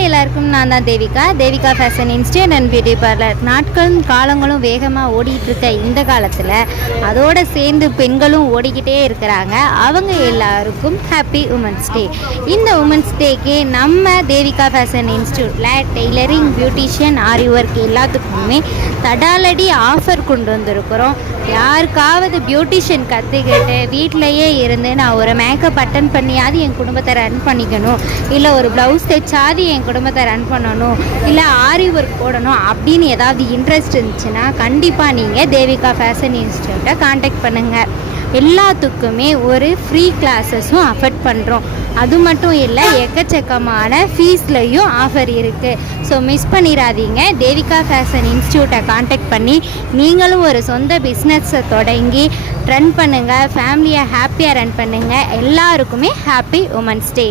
Hi எல்லாருக்கும், நான் தான் Devika fashion institute and beauty parlour. நாட்களும் காலங்களும் வேகமாக ஓடிட்டு இருக்க இந்த காலத்தில் அதோடு சேர்ந்து பெண்களும் ஓடிக்கிட்டே இருக்கிறாங்க. அவங்க எல்லாருக்கும் ஹாப்பி உமன்ஸ் டே. இந்த உமன்ஸ் டேக்கு நம்ம தேவிகா ஃபேஷன் இன்ஸ்டியூட்டில் டெய்லரிங், பியூட்டிஷியன், ஆரி ஒர்க் எல்லாத்துக்குமே தடாலடி ஆஃபர் கொண்டு வந்திருக்கிறோம். யாருக்காவது பியூட்டிஷியன் கற்றுக்கிட்டு வீட்டிலையே இருந்து நான் ஒரு மேக்கப் அட்டன் பண்ணியாவது என் குடும்பத்தை ரன் பண்ணிக்கணும், இல்லை ஒரு ப்ளவுஸ் தைச்சாது என் குடும்பத்தை ரன் பண்ணணும், இல்லை ஆரி ஒர்க் போடணும் அப்படின்னு ஏதாவது இன்ட்ரெஸ்ட் இருந்துச்சுன்னா கண்டிப்பாக நீங்கள் தேவிகா ஃபேஷன் இன்ஸ்டியூட்டை காண்டாக்ட் பண்ணுங்கள். எல்லாத்துக்குமே ஒரு ஃப்ரீ கிளாஸஸும் அஃபர்ட் பண்ணுறோம். அது மட்டும் இல்லை, எக்கச்சக்கமான ஃபீஸ்லையும் ஆஃபர் இருக்குது. ஸோ மிஸ் பண்ணிடாதீங்க. தேவிகா ஃபேஷன் இன்ஸ்டியூட்டை காண்டாக்ட் பண்ணி நீங்களும் ஒரு சொந்த பிஸ்னஸை தொடங்கி ரன் பண்ணுங்கள். ஃபேமிலியை ஹாப்பியாக ரன் பண்ணுங்கள். எல்லாருக்குமே ஹாப்பி உமன்ஸ் டே.